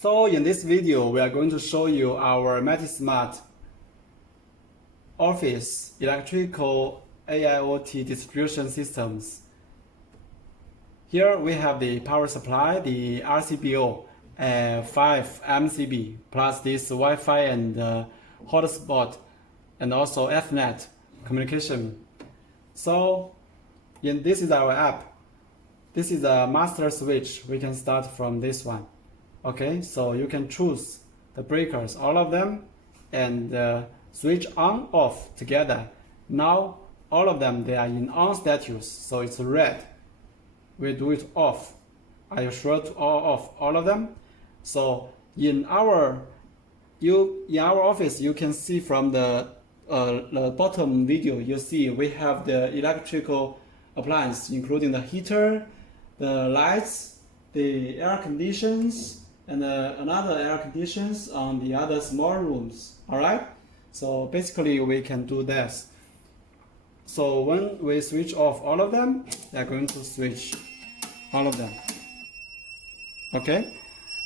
So in this video, we are going to show you our MatiSmart office electrical AIoT distribution systems. Here we have the power supply, the RCBO, 5 MCB, plus this Wi-Fi and hotspot, and also Ethernet communication. So this is our app. This is a master switch. We can start from this one. Okay, so you can choose the breakers, all of them, and switch on off together. Now all of them, they are in on status, so it's red. We do it off. Are you sure to off all of them? So in our office, you can see from the bottom video, you see we have the electrical appliance, including the heater, the lights, the air conditions, and another air conditions on the other small rooms. All right. So basically, we can do this. So when we switch off all of them, they're going to switch all of them. Okay.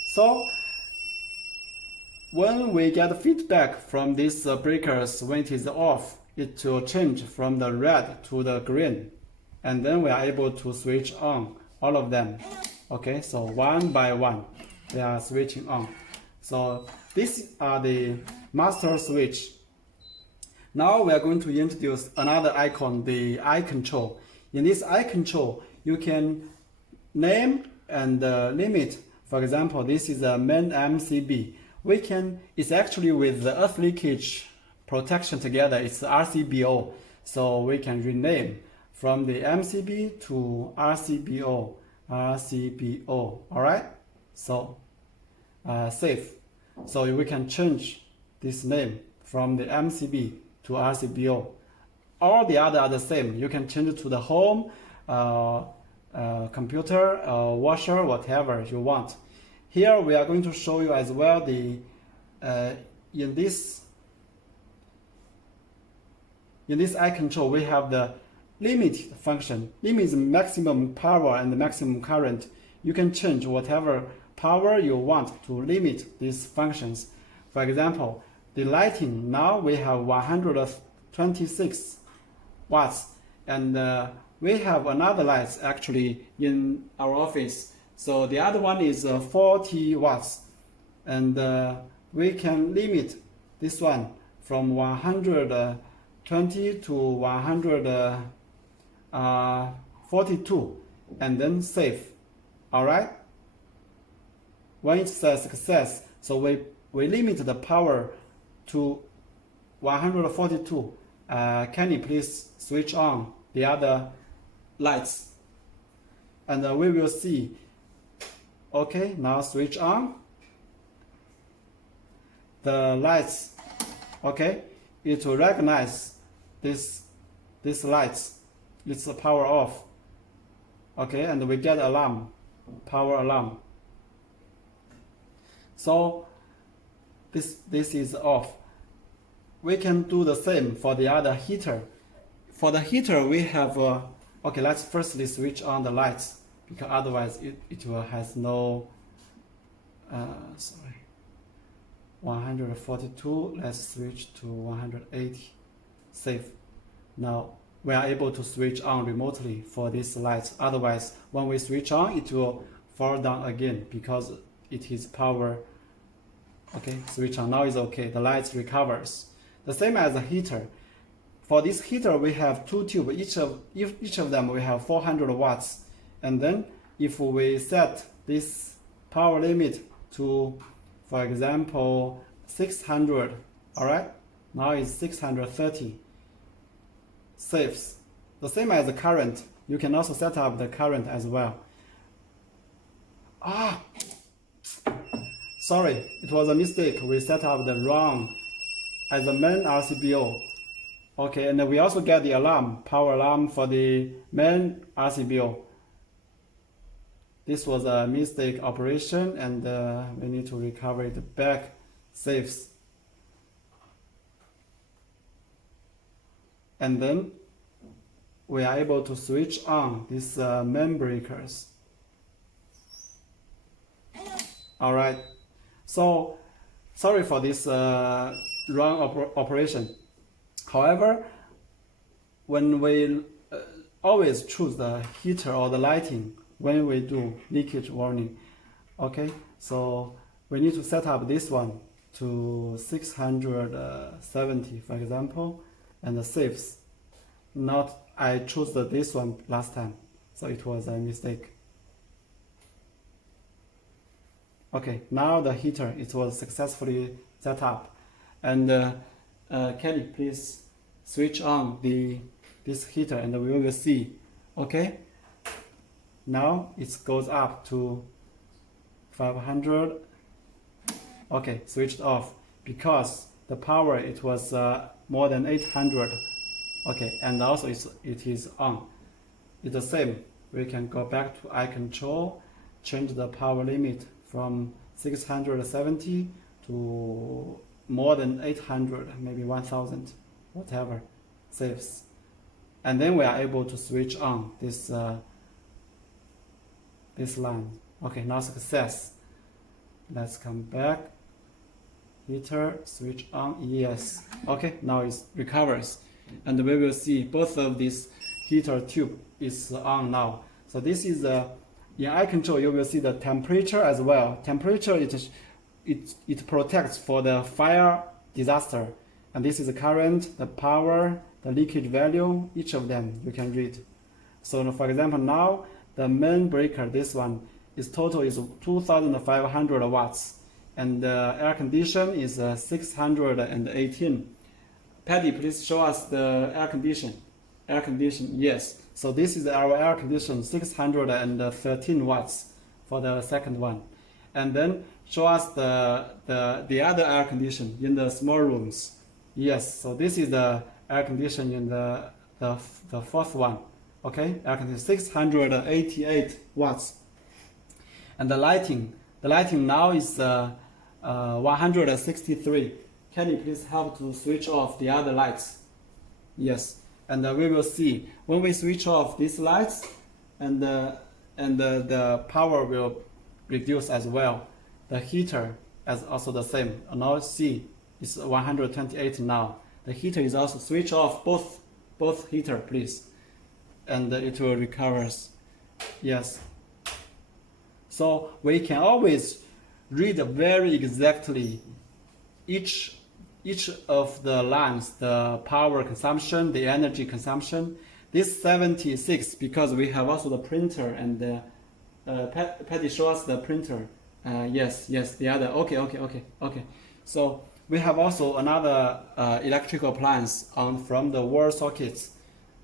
So when we get feedback from these breakers, when it is off, it will change from the red to the green, and then we are able to switch on all of them. Okay, so one by one, they are switching on. So these are the master switch. Now we are going to introduce another icon, the eye control. In this eye control, you can name and limit. For example, this is a main MCB. It's actually with the earth leakage protection together, it's the RCBO. So we can rename from the MCB to RCBO. All right. So save. So we can change this name from the MCB to RCBO. All the other are the same. You can change it to the home, computer, washer, whatever you want. Here we are going to show you as well the in this eye control we have the limit function. Limit is maximum power and maximum current. You can change whatever power you want to limit these functions. For example, the lighting, now we have 126 watts, and we have another lights actually in our office. So the other one is 40 watts, and we can limit this one from 120 to 142, and then save. All right. When it says success, so we limit the power to 142. Can you please switch on the other lights? And we will see. Okay, now switch on the lights. Okay, it will recognize these lights. It's the power off. Okay, and we get alarm, power alarm. So this is off. We can do the same for the other heater. For the heater, we have okay. Let's firstly switch on the lights, because otherwise it will has no 142. Let's switch to 180. Save. Now we are able to switch on remotely for these lights. Otherwise, when we switch on, it will fall down again because it is power. Okay, switch on. Now is okay. The lights recovers. The same as the heater. For this heater, we have two tubes. Each of them we have 400 watts. And then if we set this power limit to, for example, 600, all right? Now it's 630. Saves. The same as the current. You can also set up the current as well. Sorry, it was a mistake. We set up the wrong as the main RCBO. Okay, and we also get the alarm, power alarm for the main RCBO. This was a mistake operation, and we need to recover it back. Saves. And then we are able to switch on these main breakers. All right. So sorry for this wrong operation. However, when we always choose the heater or the lighting when we do leakage warning, okay, so we need to set up this one to 670, for example, and the saves. Not I chose this one last time, so it was a mistake. Okay, now the heater, it was successfully set up. And Kelly, please switch on this heater and we will see. Okay, now it goes up to 500. Okay, switched off because the power, it was more than 800. Okay, and also it is on. It's the same. We can go back to eye control, change the power limit from 670 to more than 800, maybe 1000, whatever, saves. And then we are able to switch on this line. Okay, now success. Let's come back. Heater, switch on, yes. Okay, now it recovers. And we will see both of these heater tube is on now. So this is in eye control, you will see the temperature as well. Temperature, it protects for the fire disaster. And this is the current, the power, the leakage value, each of them you can read. So for example, now the main breaker, this one, is total is 2500 watts. And the air condition is 618. Patty, please show us the air condition. Air condition, yes. So this is our air condition, 613 watts for the second one. And then show us the other air condition in the small rooms. Yes, so this is the air condition in the fourth one. Okay, air condition 688 watts. And the lighting now is 163. Can you please help to switch off the other lights? Yes, and we will see when we switch off these lights, and the power will reduce as well. The heater is also the same. Now see, it's 128 now. The heater is also switch off both heater, please, and it will recover. Yes. So we can always read very exactly each of the lines, the power consumption, the energy consumption. This 76, because we have also the printer, and Patty show us the printer. Yes, the other. Okay. So we have also another electrical appliance from the wall sockets.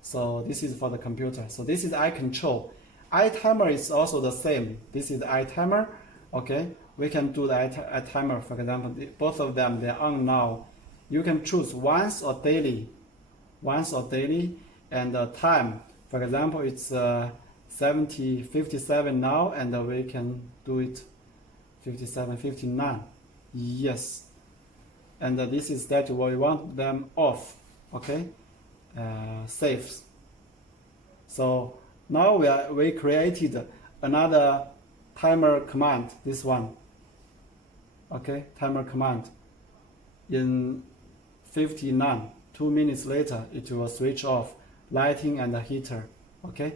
So this is for the computer. So this is eye control. Eye timer is also the same. This is eye timer. Okay, we can do the eye timer. For example, both of them, they're on now. You can choose once or daily, and the time. For example, it's 57 now, and we can do it 59. Yes, and this is that we want them off. Okay, saves. So now we created another timer command. This one. Okay, timer command. In 59, 2 minutes later, it will switch off lighting and the heater. Okay,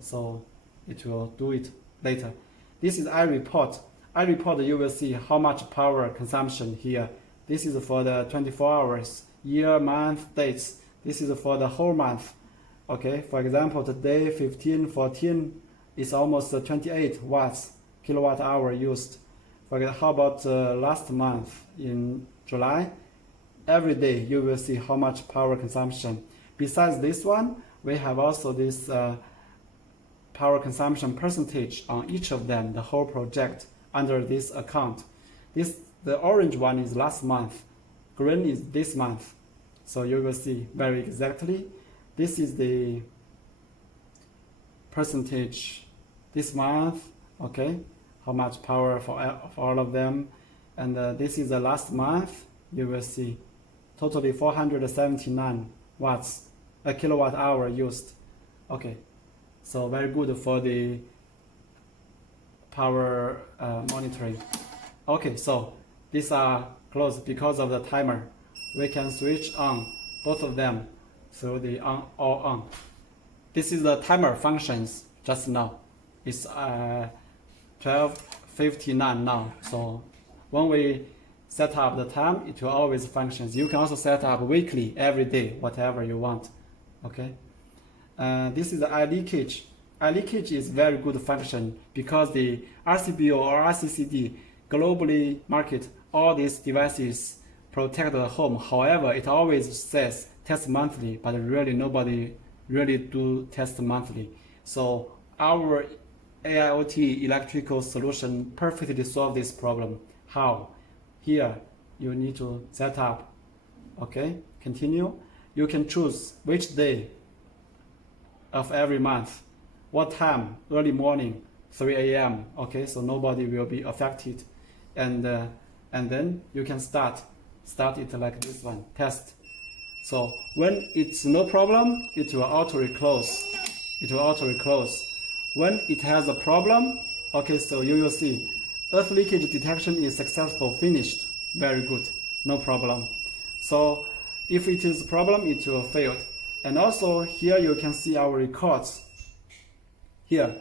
so it will do it later. This is iReport. iReport, you will see how much power consumption here. This is for the 24 hours, year, month, dates. This is for the whole month. Okay, for example, today 15/14 is almost 28 watts kilowatt hour used. How about last month in July? Every day you will see how much power consumption. Besides this one, we have also this power consumption percentage on each of them, the whole project under this account. The orange one is last month, green is this month. So you will see very exactly. This is the percentage this month, okay? How much power for all of them. And this is the last month, you will see totally 479 watts, a kilowatt hour used. Okay, so very good for the power monitoring. Okay, so these are closed because of the timer. We can switch on both of them through the on or on. This is the timer functions just now. It's 12:59 now. So when we set up the time, it will always functions. You can also set up weekly, every day, whatever you want. Okay. This is the eye leakage. Eye leakage is very good function because the RCBO or RCCD globally market all these devices protect the home. However, it always says test monthly, but really nobody really do test monthly. So our AIoT electrical solution perfectly solve this problem. How? Here you need to set up. Okay, continue. You can choose which day of every month, what time, early morning, 3 a.m. Okay, so nobody will be affected, and then you can start it like this one, test. So when it's no problem, it will auto close. It will auto close. When it has a problem, okay, so you will see earth leakage detection is successful, finished, very good, no problem. So if it is a problem, it will fail. And also here you can see our records. Here,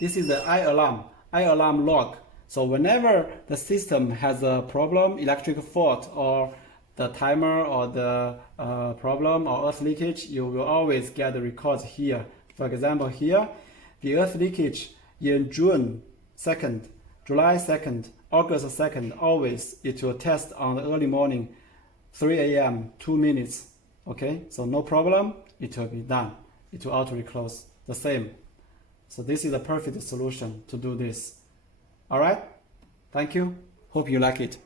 this is the eye alarm log. So whenever the system has a problem, electric fault, or the timer, or the problem, or earth leakage, you will always get the records here. For example, here, the earth leakage in June 2nd, July 2nd, August 2nd, always it will test on the early morning, 3 a.m., 2 minutes. Okay, so no problem, it will be done. It will auto close, the same. So this is a perfect solution to do this. All right, thank you. Hope you like it.